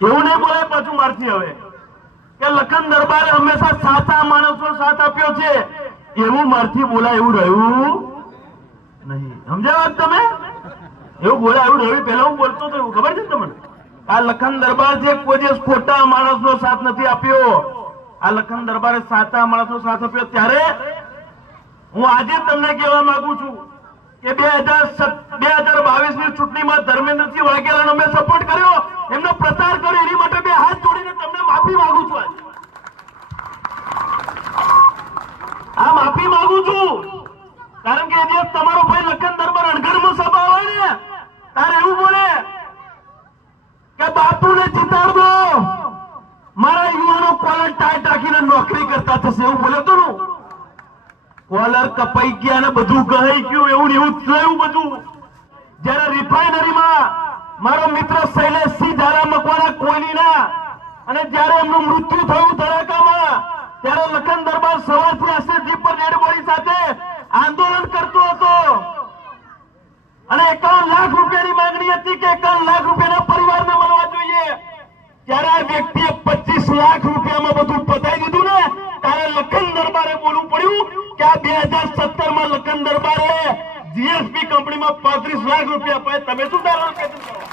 એવું નહીં બોલાય પાછું મારથી હવે કે લખન દરબારે હંમેશા સાચા માણસનો સાથ આપ્યો છે, એવું મારથી બોલાય એવું રહ્યું નહીં. સમજ્યા વાત તમે? એવું બોલાય એવું રહ્યું. પહેલા હું બોલતો હતો એવું ખબર છે ને તમને? આ લખન દરબાર જે કોઈ દિવસ ખોટા માણસનો સાથ નથી આપ્યો. આ લખન દરબારે સાચા માણસનો સાથ આપ્યો. ત્યારે હું આજે તમને કહેવા માંગુ છું કે 2022 ની ચૂંટણીમાં ધર્મેન્દ્રસિંહ વાઘેલાનો મેં સપોર્ટ કર્યો, એમનો પ્રચાર કર્યો, એની માટે બે હાથ જોડીને તમને માફી માંગુ છું. આ માફી માંગુ છું કારણ કે એ દિવસ તમારો ભાઈ લખન દરબાર અણઘડમાં સભા હોય ને તારે એવું બોલે કે બાપુને જીતાડ દો, મારા યુવાનો કોલર ટાઈટ રાખીને નોકરી કરતા થશે, એવું બોલે તો નું કોલર કપાઈ ગયા ને બધું ગહાઈ ગયું એવું એવું થયું બધું. જયારે રિફાઇનરીમાં મારો મિત્ર શૈલેષસિંહ ઝાલા મકવાણા કોયલીના અને જયારે એમનું મૃત્યુ થયું ધડાકામાં, ત્યારે લખન દરબાર સવારથી આશરે જીપ પર ડેડ બોડી સાથે આંદોલન કરતો હતો અને 51 લાખ રૂપિયાની માંગણી હતી કે 51 લાખ રૂપિયાના પરિવારને મળવા જોઈએ. ત્યારે આ વ્યક્તિએ 25 લાખ રૂપિયામાં બધું પતાવી દીધું ને ત્યારે લખન દરબારે બોલવું પડ્યું કે આ 2017 માં લખન દરબારે જીએસપી કંપનીમાં 35 લાખ રૂપિયા અપાય. તમે શું ધારણા કરો?